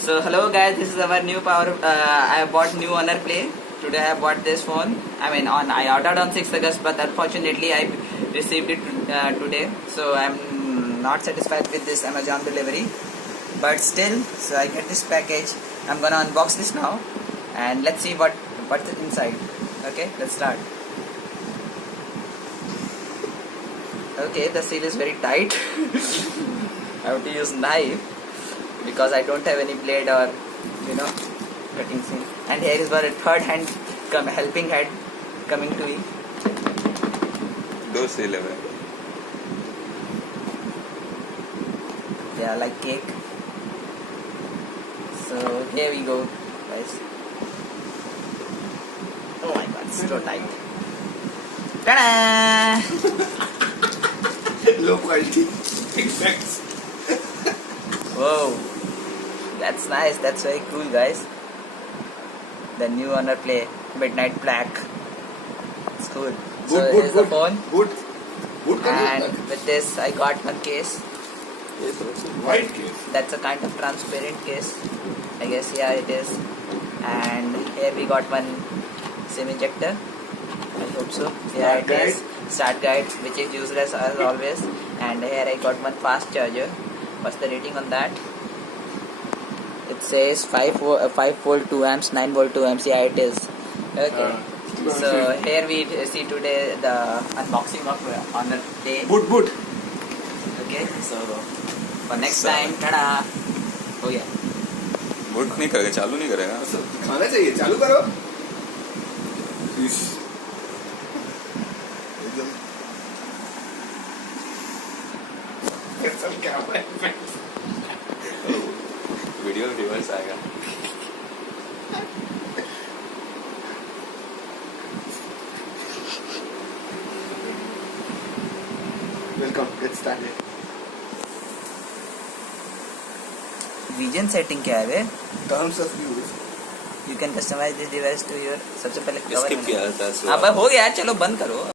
So hello guys, this is our new power. I have bought new Honor Play. Today I have bought this phone. I ordered on 6th August, but unfortunately I received it today. So I'm not satisfied with this Amazon delivery. But still, so I get this package. I'm gonna unbox this now, and let's see what's inside. Okay, let's start. Okay, the seal is very tight. I have to use knife because I don't have any blade or cutting thing. And here is our third hand, helping hand coming to me. दो seal है भाई. They are like cake. So here we go, guys. Oh my god, it's so tight. Ta-da! Low quality. Big facts. Whoa, that's nice. That's very cool, guys. The new Honor Play Midnight Black. It's cool. So here's the phone, Good. and with this I got one case. White case. That's a kind of transparent case, I guess. Yeah, it is. And here we got one SIM injector. I hope so. Yeah, Start it is. Start guide, which is useless as always. And here I got one fast charger. What's the rating on that? It says 5 volt 2 amps, 9 volt 2 amps. Yeah, it is. Okay. So here we see today the unboxing of Honor Play. Boot. Okay. So for next time, tada. Oh yeah. Boot नहीं करेगा, चालू नहीं करेगा. खाना चाहिए, चालू करो. एकदम. कैसा क्या है? वीडियो रिवर्स आएगा. Welcome. Get started. Vision setting क्या है बे? Terms of use. You can customize this device to your. सबसे पहले Skip किया था. अब हो गया, चलो बंद करो.